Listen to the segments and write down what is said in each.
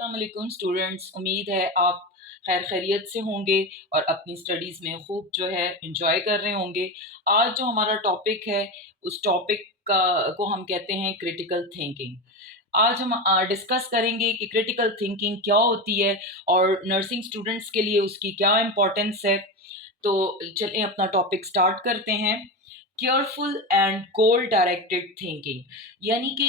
अस्सलामुअलैकुम स्टूडेंट्स, उम्मीद है आप खैर खैरियत से होंगे और अपनी स्टडीज़ में खूब जो है एंजॉय कर रहे होंगे। आज जो हमारा टॉपिक है उस टॉपिक का को हम कहते हैं क्रिटिकल थिंकिंग। आज हम डिस्कस करेंगे कि क्रिटिकल थिंकिंग क्या होती है और नर्सिंग स्टूडेंट्स के लिए उसकी क्या इम्पोर्टेंस है। तो चलिए अपना टॉपिक स्टार्ट करते हैं। Careful and goal directed thinking, यानी कि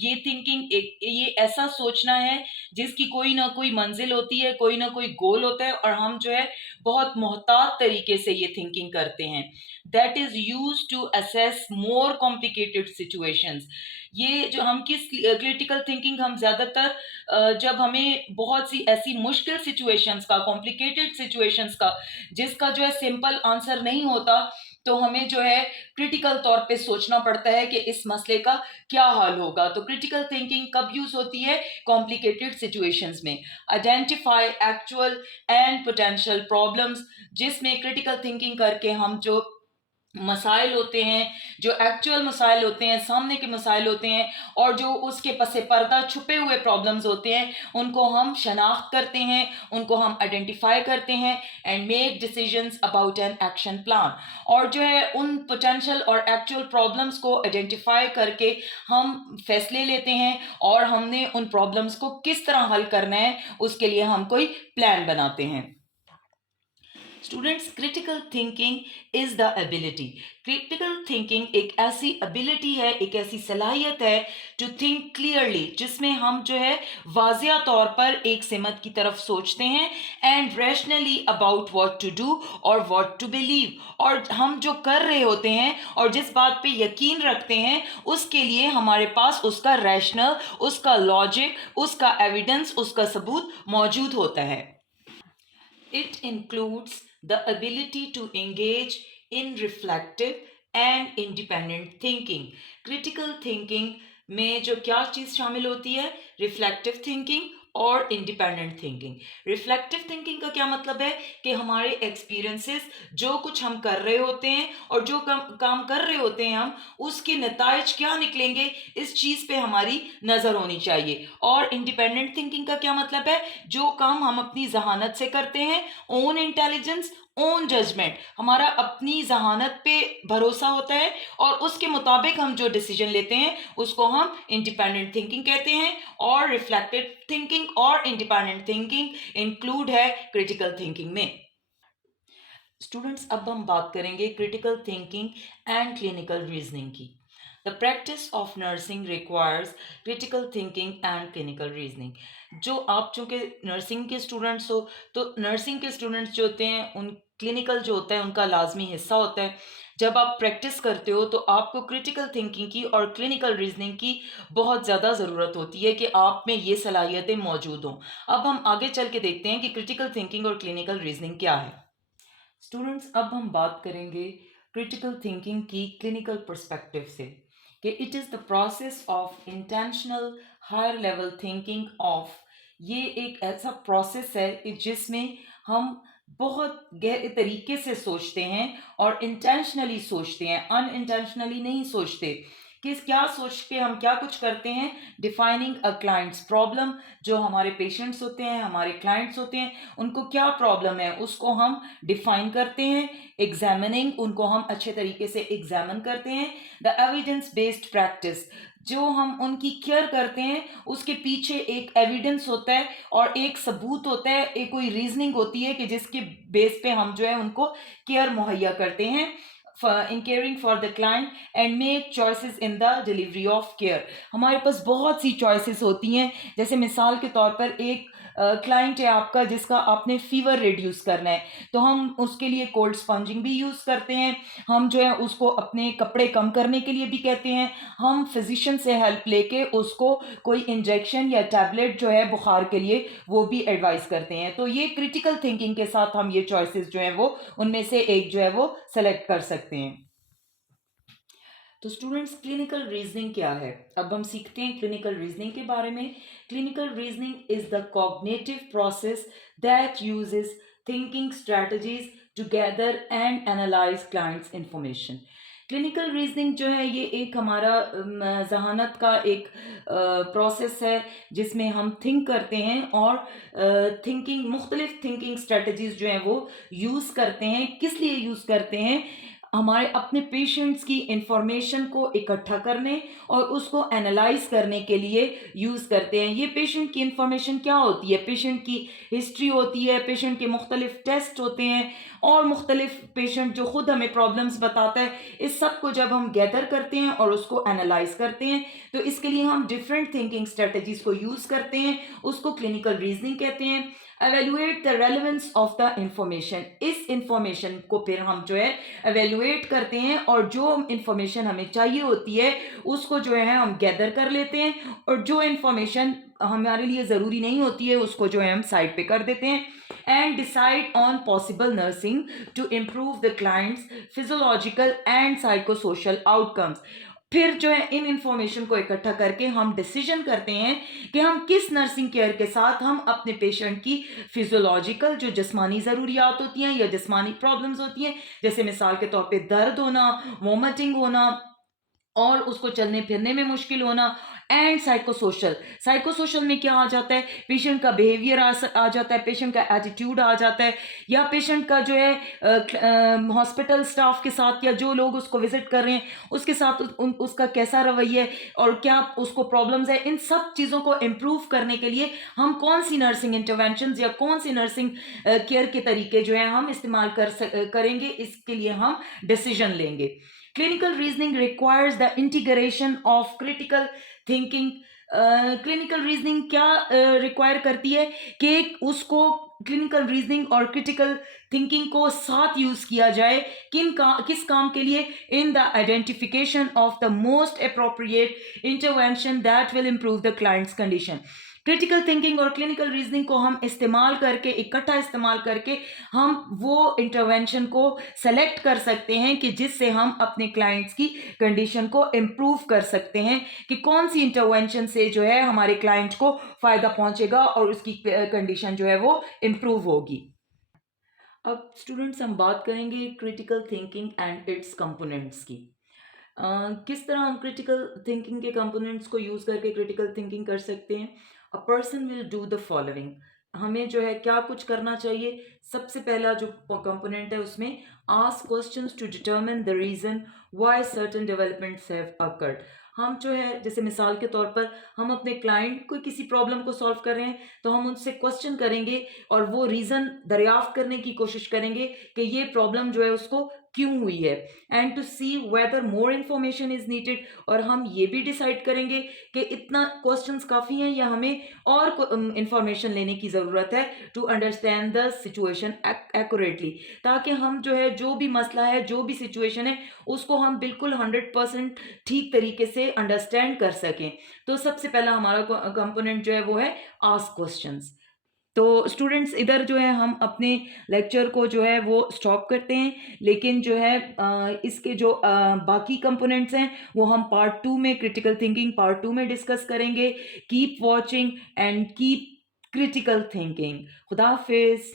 ये थिंकिंग एक ये ऐसा सोचना है जिसकी कोई ना कोई मंजिल होती है, कोई ना कोई गोल होता है और हम जो है बहुत मोहतात तरीके से ये थिंकिंग करते हैं। That is use to assess more complicated situations. ये जो हम किस क्रिटिकल थिंकिंग हम ज़्यादातर जब हमें बहुत सी ऐसी मुश्किल सिचुएशंस का, कॉम्प्लिकेटेड सिचुएशंस का, जिसका जो है सिंपल आंसर नहीं होता, तो हमें जो है क्रिटिकल तौर पे सोचना पड़ता है कि इस मसले का क्या हल होगा। तो क्रिटिकल थिंकिंग कब यूज होती है? कॉम्प्लिकेटेड सिचुएशंस में। Identify actual and potential problems, जिसमें क्रिटिकल थिंकिंग करके हम जो मसाइल होते हैं, जो एक्चुअल मसाइल होते हैं, सामने के मसाइल होते हैं और जो उसके पसे पर्दा छुपे हुए प्रॉब्लम्स होते हैं, उनको हम शनाख्त करते हैं, उनको हम आइडेंटिफाई करते हैं and make decisions about an action plan. और जो है उन पोटेंशियल और एक्चुअल प्रॉब्लम्स को आइडेंटिफाई करके हम फैसले लेते हैं और हमने उन प्रॉब्लम्स को किस तरह हल करना है, उसके लिए हम कोई प्लान बनाते हैं। Students, critical thinking is the ability. Critical thinking एक ऐसी एबिलिटी है, एक ऐसी सलाहियत है टू थिंक क्लियरली, जिसमें हम जो है वाजिया तौर पर एक सिमत की तरफ सोचते हैं and rationally about what to do और व्हाट टू बिलीव। और हम जो कर रहे होते हैं और जिस बात पे यकीन रखते हैं, उसके लिए हमारे पास उसका रैशनल, उसका लॉजिक, उसका एविडेंस, उसका सबूत मौजूद होता है। It includes the ability to engage in reflective and independent thinking. Critical thinking में जो क्या चीज़ शामिल होती है? रिफ्लेक्टिव थिंकिंग और इंडिपेंडेंट थिंकिंग। रिफ्लेक्टिव थिंकिंग का क्या मतलब है कि हमारे एक्सपीरियंसेस, जो कुछ हम कर रहे होते हैं और जो काम कर रहे होते हैं हम, उसके नतायज क्या निकलेंगे, इस चीज़ पे हमारी नज़र होनी चाहिए। और इंडिपेंडेंट थिंकिंग का क्या मतलब है? जो काम हम अपनी जहानत से करते हैं, ओन इंटेलिजेंस, ओन जजमेंट, हमारा अपनी जहानत पे भरोसा होता है और उसके मुताबिक हम जो डिसीजन लेते हैं उसको हम इंडिपेंडेंट थिंकिंग कहते हैं। और रिफ्लेक्टिव थिंकिंग और इंडिपेंडेंट थिंकिंग इंक्लूड है क्रिटिकल थिंकिंग में। स्टूडेंट्स, अब हम बात करेंगे critical thinking and clinical reasoning की। The practice of nursing requires critical thinking and clinical reasoning. जो आप चूँकि नर्सिंग के स्टूडेंट्स हो, तो नर्सिंग के स्टूडेंट्स जो होते हैं उन क्लिनिकल जो होता है उनका लाजमी हिस्सा होता है। जब आप प्रैक्टिस करते हो तो आपको क्रिटिकल थिंकिंग की और क्लिनिकल रीजनिंग की बहुत ज़्यादा ज़रूरत होती है कि आप में ये सलाहियतें मौजूद हों। अब हम आगे चल के देखते हैं कि क्रिटिकल थिंकिंग और क्लिनिकल रीजनिंग क्या है। स्टूडेंट्स, अब हम बात करेंगे क्रिटिकल थिंकिंग की क्लिनिकल पर्सपेक्टिव से कि it is the process of intentional higher level thinking of. ये एक ऐसा प्रोसेस है कि जिसमें हम बहुत गहरे तरीके से सोचते हैं और इंटेंशनली सोचते हैं, अनइंटेंशनली नहीं सोचते। किस क्या सोच के हम क्या कुछ करते हैं? डिफाइनिंग अ क्लाइंट्स प्रॉब्लम। जो हमारे पेशेंट्स होते हैं, हमारे क्लाइंट्स होते हैं, उनको क्या प्रॉब्लम है उसको हम डिफाइन करते हैं। एग्जामिनिंग, उनको हम अच्छे तरीके से एग्जामिन करते हैं। द एविडेंस बेस्ड प्रैक्टिस, जो हम उनकी केयर करते हैं उसके पीछे एक एविडेंस होता है और एक सबूत होता है, एक कोई रीजनिंग होती है कि जिसके बेस पे हम जो है उनको केयर मुहैया करते हैं in caring for the client and make choices in the delivery of care। हमारे पास बहुत सी चॉइसेस होती हैं। जैसे मिसाल के तौर पर एक क्लाइंट है आपका जिसका आपने फीवर रिड्यूस करना है, तो हम उसके लिए कोल्ड स्पंजिंग भी यूज़ करते हैं। हम जो है उसको अपने कपड़े कम करने के लिए भी कहते हैं। हम फिजिशियन से हेल्प लेके उसको कोई इंजेक्शन या टैबलेट जो है बुखार के लिए वो भी एडवाइस करते हैं। तो ये क्रिटिकल थिंकिंग के साथ हम ये चॉइसेस जो है वो उनमें से एक जो है वो सेलेक्ट कर सकते हैं। तो स्टूडेंट्स, क्लिनिकल रीजनिंग क्या है? अब हम सीखते हैं क्लिनिकल रीजनिंग के बारे में। Clinical reasoning is the cognitive process that uses thinking strategies to gather and analyze clients information. Clinical reasoning जो है ये एक हमारा ज़हानत का एक प्रोसेस है जिसमें हम थिंक करते हैं और थिंकिंग मुख्तलिफ थिंकिंग स्ट्रेटजीज जो हैं वो यूज़ करते हैं। किस लिए यूज़ करते हैं? हमारे अपने पेशेंट्स की इंफॉर्मेशन को इकट्ठा करने और उसको एनालाइज करने के लिए यूज़ करते हैं। ये पेशेंट की इंफॉर्मेशन क्या होती है? पेशेंट की हिस्ट्री होती है, पेशेंट के मुख्तलिफ टेस्ट होते हैं और मुख्तलिफ पेशेंट जो खुद हमें प्रॉब्लम्स बताता है, इस सब को जब हम गैदर करते हैं और उसको एनालाइज करते हैं तो इसके लिए हम डिफरेंट थिंकिंग स्ट्रेटजीज को यूज़ करते हैं, उसको क्लिनिकल रीजनिंग कहते हैं। Evaluate the relevance of the information, इस इंफॉर्मेशन को फिर हम जो है एवेल्युएट करते हैं और जो इंफॉर्मेशन हमें चाहिए होती है उसको जो है हम गैदर कर लेते हैं और जो इंफॉर्मेशन हमारे लिए ज़रूरी नहीं होती है उसको जो है हम साइड पे कर देते हैं। And decide on possible nursing to improve the clients physiological and psychosocial outcomes. फिर जो है इन इंफॉर्मेशन को इकट्ठा करके हम डिसीजन करते हैं कि हम किस नर्सिंग केयर के साथ हम अपने पेशेंट की फिजियोलॉजिकल जो जिस्मानी ज़रूरियात होती हैं या जिस्मानी प्रॉब्लम्स होती हैं, जैसे मिसाल के तौर पे दर्द होना, वोमिटिंग होना और उसको चलने फिरने में मुश्किल होना, एंड साइकोसोशल, साइकोसोशल में क्या आ जाता है? पेशेंट का बिहेवियर आ जाता है, पेशेंट का एटीट्यूड आ जाता है, या पेशेंट का जो है हॉस्पिटल स्टाफ के साथ या जो लोग उसको विजिट कर रहे हैं उसके साथ उसका कैसा रवैया है और क्या उसको प्रॉब्लम्स है। इन सब चीज़ों को इम्प्रूव करने के लिए हम कौन सी नर्सिंग इंटरवेंशन या कौन सी नर्सिंग केयर के तरीके जो है हम इस्तेमाल करेंगे, इसके लिए हम डिसीजन लेंगे। Clinical reasoning requires the integration of critical thinking। Clinical reasoning क्या रिक्वायर करती है कि उसको क्लिनिकल रीजनिंग और क्रिटिकल थिंकिंग को साथ यूज किया जाए। किस काम के लिए? In the identification of the most appropriate intervention that will improve the clients condition. Critical thinking और क्लिनिकल रीजनिंग को हम इस्तेमाल करके, इकट्ठा इस्तेमाल करके हम वो इंटरवेंशन को सेलेक्ट कर सकते हैं कि जिससे हम अपने क्लाइंट्स की कंडीशन को इम्प्रूव कर सकते हैं कि कौन सी इंटरवेंशन से जो है हमारे क्लाइंट को फ़ायदा पहुंचेगा और उसकी कंडीशन जो है वो इम्प्रूव होगी। अब स्टूडेंट्स हम बात करेंगे critical thinking and it's components की। किस तरह हम क्रिटिकल थिंकिंग के कंपोनेंट्स को यूज़ करके क्रिटिकल थिंकिंग कर सकते हैं? A person will do the following, हमें जो है क्या कुछ करना चाहिए? सबसे पहला जो कंपोनेंट है उसमें ask questions to determine the reason why certain developments have occurred. हम जो है जैसे मिसाल के तौर पर हम अपने क्लाइंट को किसी प्रॉब्लम को सॉल्व कर रहे हैं तो हम उनसे क्वेश्चन करेंगे और वो रीज़न दरियाफ्त करने की कोशिश करेंगे कि ये प्रॉब्लम जो है उसको क्यों हुई है, and to see whether more information is needed. और हम ये भी डिसाइड करेंगे कि इतना क्वेश्चंस काफ़ी हैं या हमें और इंफॉर्मेशन लेने की ज़रूरत है to understand the situation accurately, ताकि हम जो है जो भी मसला है, जो भी सिचुएशन है, उसको हम बिल्कुल 100% ठीक तरीके से अंडरस्टैंड कर सकें। तो सबसे पहला हमारा कंपोनेंट जो है वो है आस्क क्वेश्चंस। तो स्टूडेंट्स इधर जो है हम अपने लेक्चर को जो है वो स्टॉप करते हैं, लेकिन जो है इसके जो बाकी कंपोनेंट्स हैं वो हम पार्ट 2 में, क्रिटिकल थिंकिंग पार्ट 2 में डिस्कस करेंगे। Keep watching and keep critical thinking. खुदा हाफिज़।